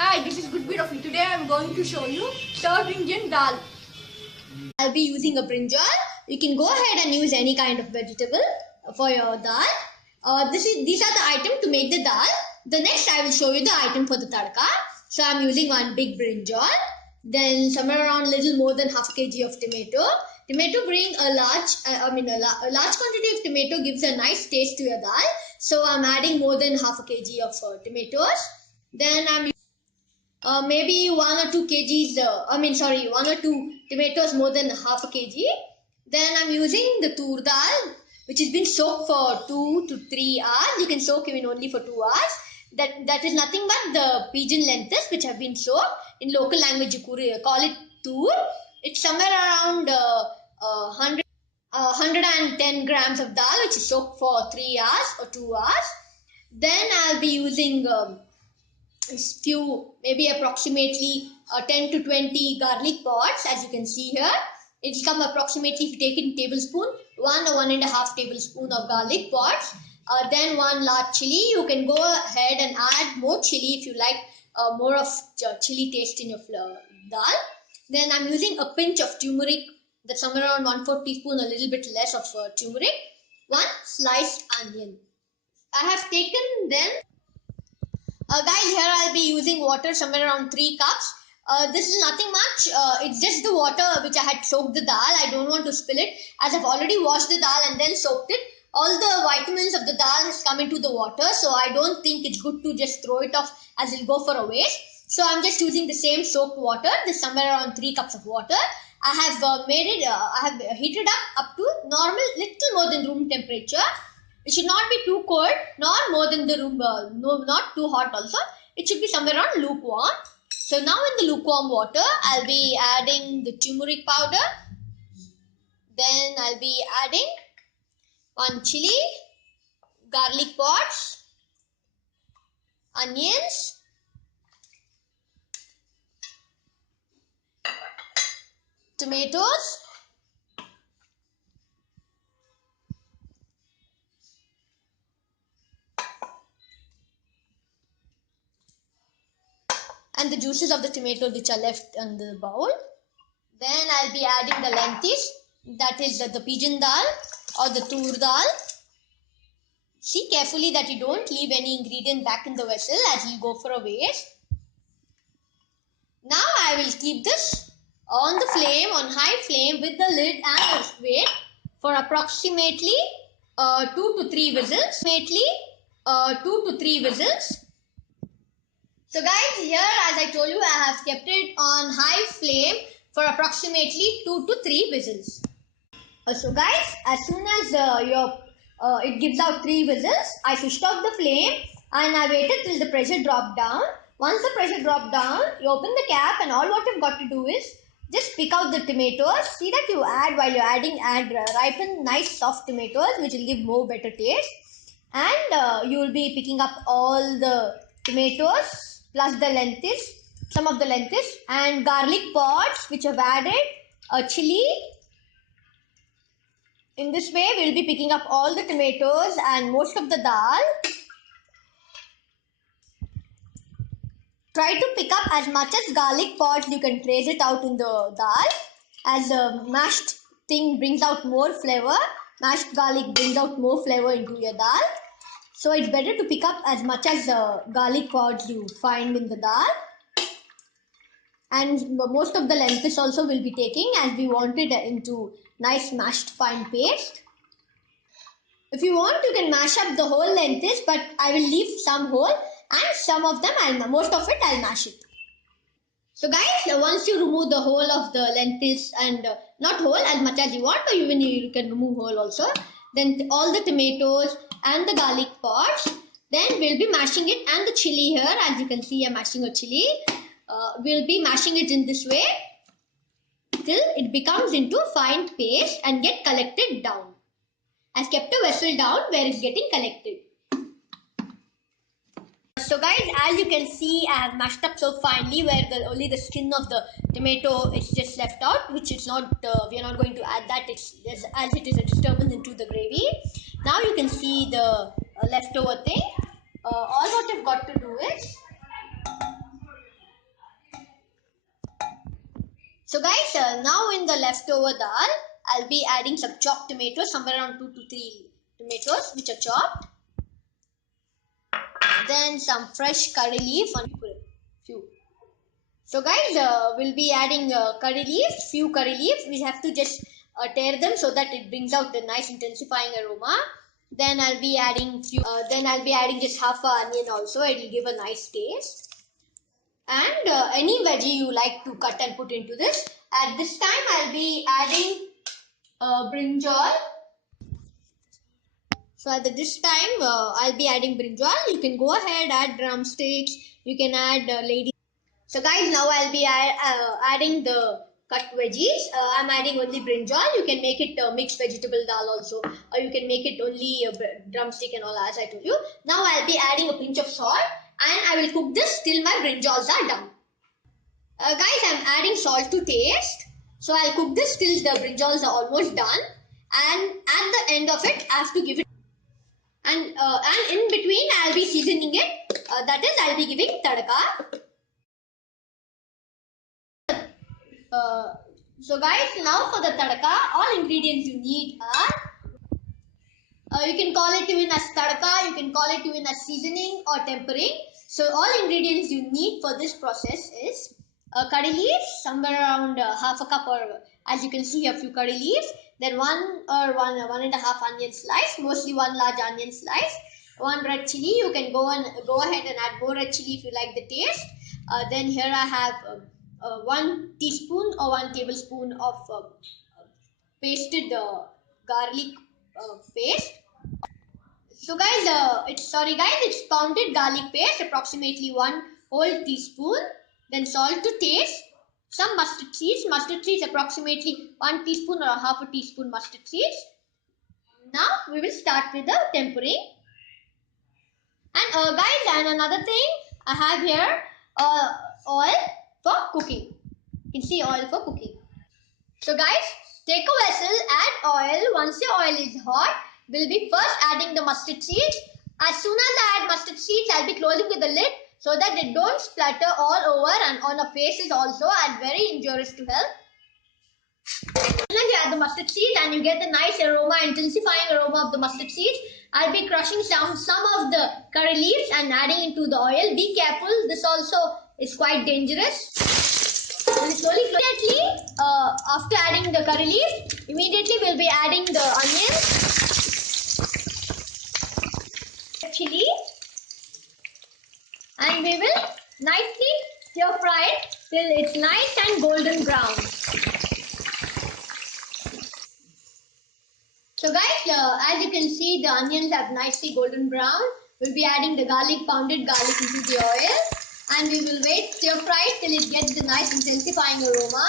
Hi, this is Good Bit of Me. Today I am going to show you South Indian dal. I'll be using a brinjal. You can go ahead and use any kind of vegetable for your dal. These are the items to make the dal. The next I will show you the item for the tadka. So I'm using one big brinjal. Then somewhere around little more than half kg of tomato. Tomato bring a large quantity of tomato gives a nice taste to your dal. So I'm adding more than half a kg of tomatoes. Then I'm maybe 1 or 2 kgs, 1 or 2 tomatoes more than half a kg. Then I'm using the toor dal, which has been soaked for 2 to 3 hours. You can soak even only for 2 hours. That is nothing but the pigeon lentils which have been soaked. In local language you call it toor. It's somewhere around 110 grams of dal which is soaked for 3 hours or 2 hours. Then I'll be using maybe approximately 10 to 20 garlic pods, as you can see here. It will come approximately, if you take it in tablespoon, 1 or 1.5 tablespoon of garlic pods. Then 1 large chilli. You can go ahead and add more chilli if you like more of chilli taste in your dal. Then I'm using a pinch of turmeric, that's somewhere around 1/4 teaspoon, a little bit less of turmeric. 1 sliced onion. I have taken then guys, here I'll be using water somewhere around 3 cups. This is nothing much. It's just the water which I had soaked the dal. I don't want to spill it, as I've already washed the dal and then soaked it. All the vitamins of the dal has come into the water, so I don't think it's good to just throw it off as it'll go for a waste. So I'm just using the same soaked water. This is somewhere around 3 cups of water. I have I have heated up to normal, little more than room temperature. It should not be too cold, nor more than the room, not too hot also. It should be somewhere around lukewarm. So now in the lukewarm water, I'll be adding the turmeric powder. Then I'll be adding 1 chilli, garlic pods, onions, tomatoes, and the juices of the tomato which are left in the bowl. Then I'll be adding the lentils, that is the pigeon dal or the toor dal. See carefully that you don't leave any ingredient back in the vessel, as you go for a waste. Now I will keep this on the flame, on high flame, with the lid and the weight for approximately 2 to 3 whistles. 2 to 3 whistles. So guys, here as I told you, I have kept it on high flame for approximately 2 to 3 whistles. So guys, as soon as it gives out 3 whistles, I switched off the flame and I waited till the pressure dropped down. Once the pressure dropped down, you open the cap, and all what you've got to do is just pick out the tomatoes. See that you while you're adding, ripen nice soft tomatoes, which will give more better taste. And you will be picking up all the tomatoes plus the lentils, some of the lentils, and garlic pods which I've added, a chilli. In this way, we'll be picking up all the tomatoes and most of the dal. Try to pick up as much as garlic pods you can trace it out in the dal, as the mashed thing brings out more flavor. Mashed garlic brings out more flavor into your dal. So it's better to pick up as much as garlic pods you find in the dal. And most of the lentils also will be taking, as we want it into nice mashed fine paste. If you want, you can mash up the whole lentils, but I will leave some whole, and some of them, most of it I'll mash it. So guys, once you remove the whole of the lentils, and not whole, as much as you want, or even you can remove whole also, then all the tomatoes and the garlic pods, then we'll be mashing it, and the chilli here, as you can see I'm mashing a chilli. We'll be mashing it in this way till it becomes into a fine paste and get collected down. I've kept a vessel down where it's getting collected. So guys, as you can see, I have mashed up so finely where only the skin of the tomato is just left out, which is not, we are not going to add that, as it is a disturbance into the gravy. Now you can see the leftover thing. All what you've got to do is So guys, now in the leftover dal, I'll be adding some chopped tomatoes, somewhere around 2 to 3 tomatoes which are chopped. Then some fresh curry leaf and few. So guys, we'll be adding curry leaves, few curry leaves. We have to just tear them so that it brings out the nice intensifying aroma. Then I'll be adding just half an onion also. It will give a nice taste. And any veggie you like to cut and put into this. At this time, I'll be adding brinjal. So at this time, I'll be adding brinjal. You can go ahead, add drumsticks. You can add lady. So guys, now I'll be adding the cut veggies. I'm adding only brinjal. You can make it mixed vegetable dal also. Or you can make it only drumstick and all as I told you. Now I'll be adding a pinch of salt. And I will cook this till my brinjals are done. Guys, I'm adding salt to taste. So I'll cook this till the brinjals are almost done. And at the end of it, I have to give it. And in between, I'll be seasoning it. That is, I'll be giving tadka. So guys, now for the tadka, all ingredients you need are, you can call it even as tadka, you can call it even as seasoning or tempering. So all ingredients you need for this process is curry leaves, somewhere around half a cup, or as you can see a few curry leaves, then one and a half onion slice, mostly one large onion slice, one red chilli. You can go ahead and add more red chilli if you like the taste. Then here I have 1 teaspoon or 1 tablespoon of pasted garlic paste. So guys, it's pounded garlic paste, approximately 1 whole teaspoon. Then salt to taste. Some mustard seeds, approximately 1 teaspoon or half a teaspoon mustard seeds. Now we will start with the tempering. And guys, and another thing I have here, oil for cooking. You can see oil for cooking. So guys, take a vessel, add oil. Once your oil is hot, we'll be first adding the mustard seeds. As soon as I add mustard seeds, I'll be closing with the lid so that they don't splatter all over and on our faces also, and very injurious to health. As you add the mustard seeds and you get the nice aroma, intensifying aroma of the mustard seeds, I'll be crushing down some of the curry leaves and adding into the oil. Be careful, this also is quite dangerous. And immediately, after adding the curry leaves, immediately we'll be adding the onions, chilli, and we will nicely stir fry it till it's nice and golden brown. So guys, as you can see, the onions have nicely golden brown. We'll be adding the pounded garlic into the oil, and we will stir fry it till it gets the nice intensifying aroma.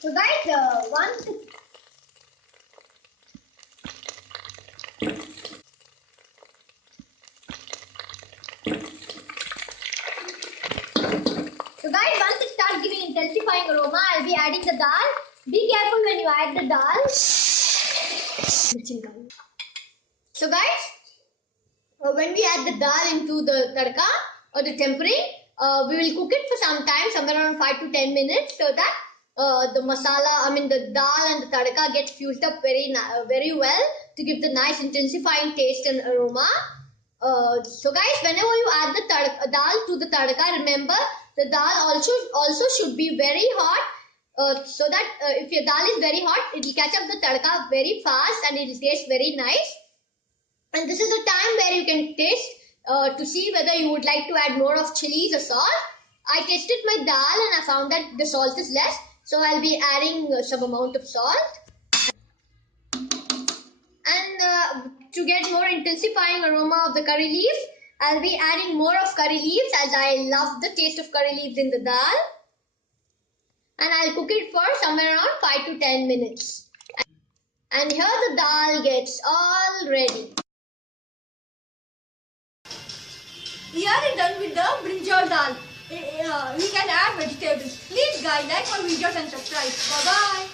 So guys, once it starts giving intensifying aroma, I'll be adding the dal. Be careful when you add the dal. So guys, when we add the dal into the tadka or the tempering, we will cook it for some time, somewhere around 5 to 10 minutes, so that the the dal and the tadka get fused up very well to give the nice intensifying taste and aroma. So guys, whenever you add the dal to the tadka, remember the dal also should be very hot, so that if your dal is very hot, it will catch up the tadka very fast and it will taste very nice. And this is a time where you can taste to see whether you would like to add more of chilies or salt. I tasted my dal and I found that the salt is less, so I'll be adding some amount of salt. And to get more intensifying aroma of the curry leaves, I'll be adding more of curry leaves, as I love the taste of curry leaves in the dal. And I'll cook it for somewhere around 5 to 10 minutes. And here the dal gets all ready. We are done with the brinjal dal. We can add vegetables. Please guys, like our videos and subscribe. Bye bye.